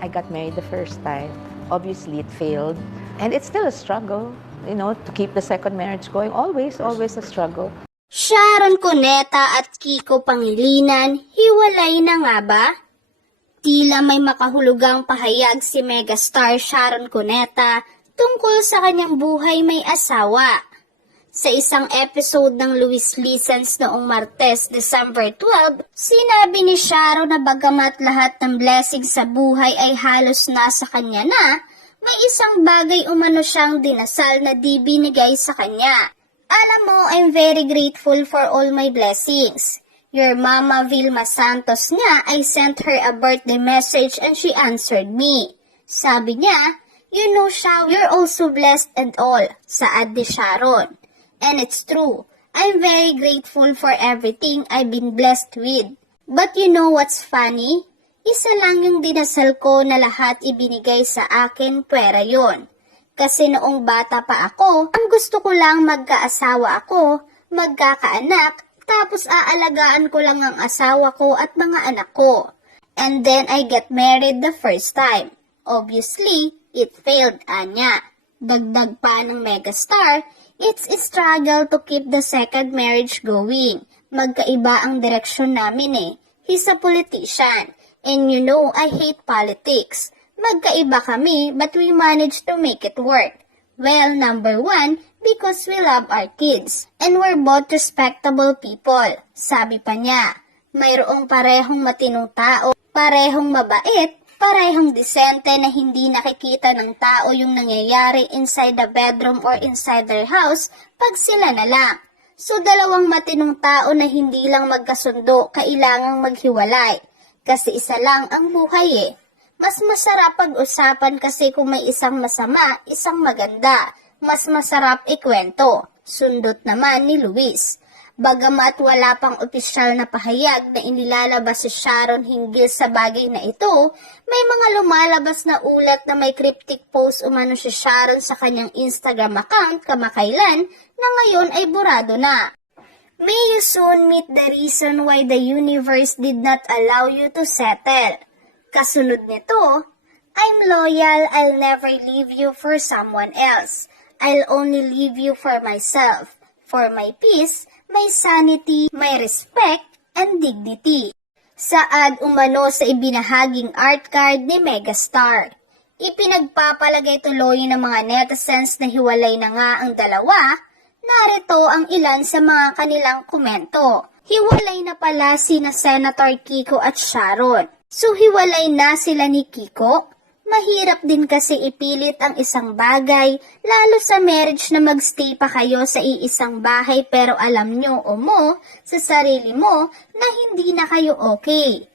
I got married the first time. Obviously, it failed. And it's still a struggle, you know, to keep the second marriage going. Always, always a struggle. Sharon Cuneta at Kiko Pangilinan, hiwalay na nga ba? Tila may makahulugang pahayag si megastar Sharon Cuneta tungkol sa kanyang buhay may asawa. Sa isang episode ng Luis Listens noong Martes, December 12, sinabi ni Sharon na bagamat lahat ng blessing sa buhay ay halos nasa kanya na, may isang bagay umano siyang dinasal na di binigay sa kanya. Alam mo, I'm very grateful for all my blessings. Your mama Vilma Santos nga, I sent her a birthday message and she answered me. Sabi niya, you know Shaw, you're also blessed and all, saad ni Sharon. And it's true. I'm very grateful for everything I've been blessed with. But you know what's funny? Isa lang yung dinasal ko na lahat ibinigay sa akin, pwera yon. Kasi noong bata pa ako, ang gusto ko lang magkaasawa ako, magkakaanak, tapos aalagaan ko lang ang asawa ko at mga anak ko. And then I get married the first time. Obviously, it failed, Anya. Dagdag pa ng megastar, it's a struggle to keep the second marriage going. Magkaiba ang direksyon namin eh. He's a politician. And you know, I hate politics. Magkaiba kami, but we managed to make it work. Well, number one, because we love our kids. And we're both respectable people. Sabi pa niya, mayroong parehong matinong tao, parehong mabait, parehong disente na hindi nakikita ng tao yung nangyayari inside the bedroom or inside their house pag sila na lang. So dalawang matinong tao na hindi lang magkasundo, kailangang maghiwalay. Kasi isa lang ang buhay eh. Mas masarap pag-usapan kasi kung may isang masama, isang maganda. Mas masarap ikwento. Sundot naman ni Luis. Bagamat wala pang opisyal na pahayag na inilalabas si Sharon hinggil sa bagay na ito, may mga lumalabas na ulat na may cryptic post umano si Sharon sa kanyang Instagram account kamakailan na ngayon ay burado na. May you soon meet the reason why the universe did not allow you to settle. Kasunod nito, I'm loyal, I'll never leave you for someone else. I'll only leave you for myself, for my peace, my sanity, my respect, and dignity. Saad umano sa ibinahaging art card ni Megastar. Ipinagpapalagay tuloy ng mga netizens na hiwalay na nga ang dalawa, narito ang ilan sa mga kanilang komento. Hiwalay na pala sina Senator Kiko at Sharon. So hiwalay na sila ni Kiko? Mahirap din kasi ipilit ang isang bagay, lalo sa marriage na magstay pa kayo sa iisang bahay pero alam nyo o mo sa sarili mo na hindi na kayo okay.